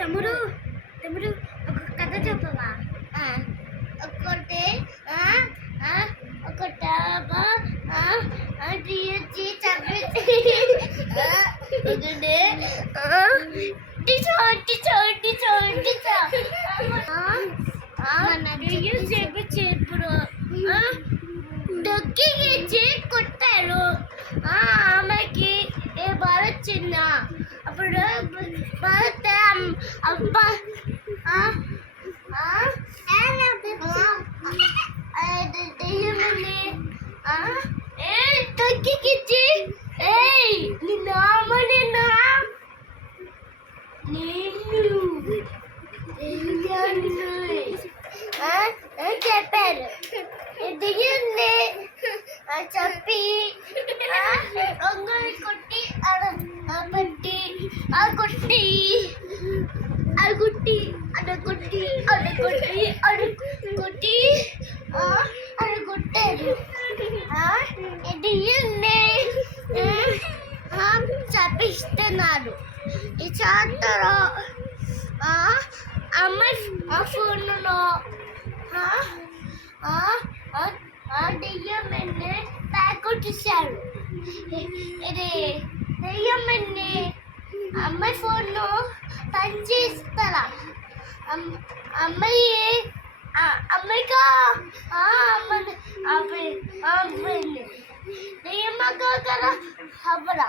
తమ్ముడు తమ్ముడు ఒక కథ చెప్పవా? ఒకటి ఒక టాబా తీసి చంపేసి ఒకటి ఇప్పుడు డొక్కి కొట్టారు. ఆమెకి ఏ బాధ వచ్చిందా? అప్పుడు బాధ అబ్బా తగ్గిచ్చి నిన్న చెప్పారు దిగింది చెప్పి ఒంగోలు కొట్టి పట్టి కొట్టి అడుగుట్టి అడుగుట్టి అడుగుట్టి అడుగుట్టి అడుగుట్టారు. దిగింది చప్పిస్తున్నారు. ఈ చాటలో అమ్మ ఫోన్లో దెయ్యమని ప్యాకెట్ ఇచ్చారు. ఇది దెయ్యమని అమ్మాయి ఫోన్లో పనిచేస్తారా? అమ్మాయిగా అమ్మాయిని దెయ్యమ్మ కదా అవ్వరా?